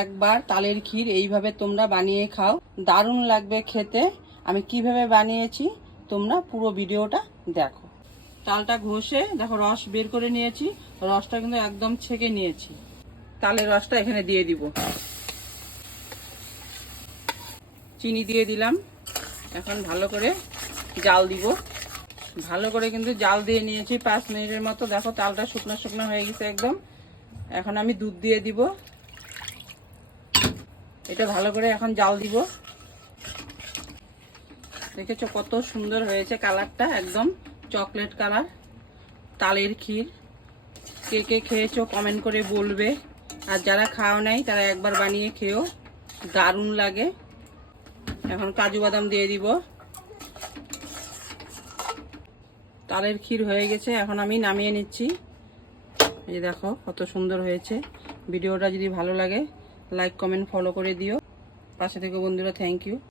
একবার তালের ক্ষীর এইভাবে তোমরা বানিয়ে খাও, দারুণ লাগবে খেতে। আমি কিভাবে বানিয়েছি তোমরা পুরো ভিডিওটা দেখো। তালটা ঘষে দেখো রস বের করে নিয়েছি, রসটা কিন্তু একদম ছেঁকে নিয়েছি। তালের রসটা এখানে দিয়ে দিব, চিনি দিয়ে দিলাম। এখন ভালো করে জাল দিব, ভালো করে কিন্তু জাল দিয়ে নিয়েছি 5 মিনিটের মতো। দেখো তালটা শুকনো শুকনো হয়ে গেছে একদম। এখন আমি দুধ দিয়ে দিব, এটা ভালো করে এখন জাল দিব। দেখেছো কত সুন্দর হয়েছে কালারটা, একদম চকলেট কালার তালের ক্ষীর। কে কে খেয়েছো কমেন্ট করে বলবে, আর যারা খাও নাই তারা একবার বানিয়ে খেও, দারুণ লাগে। এখন কাজু বাদাম দিয়ে দিব। তালের ক্ষীর হয়ে গেছে, এখন আমি নামিয়ে নিচ্ছি। এই দেখো কত সুন্দর হয়েছে। ভিডিওটা যদি ভালো লাগে লাইক কমেন্ট ফলো করে দিও, পাশে থেকে বন্ধুরা। Thank you.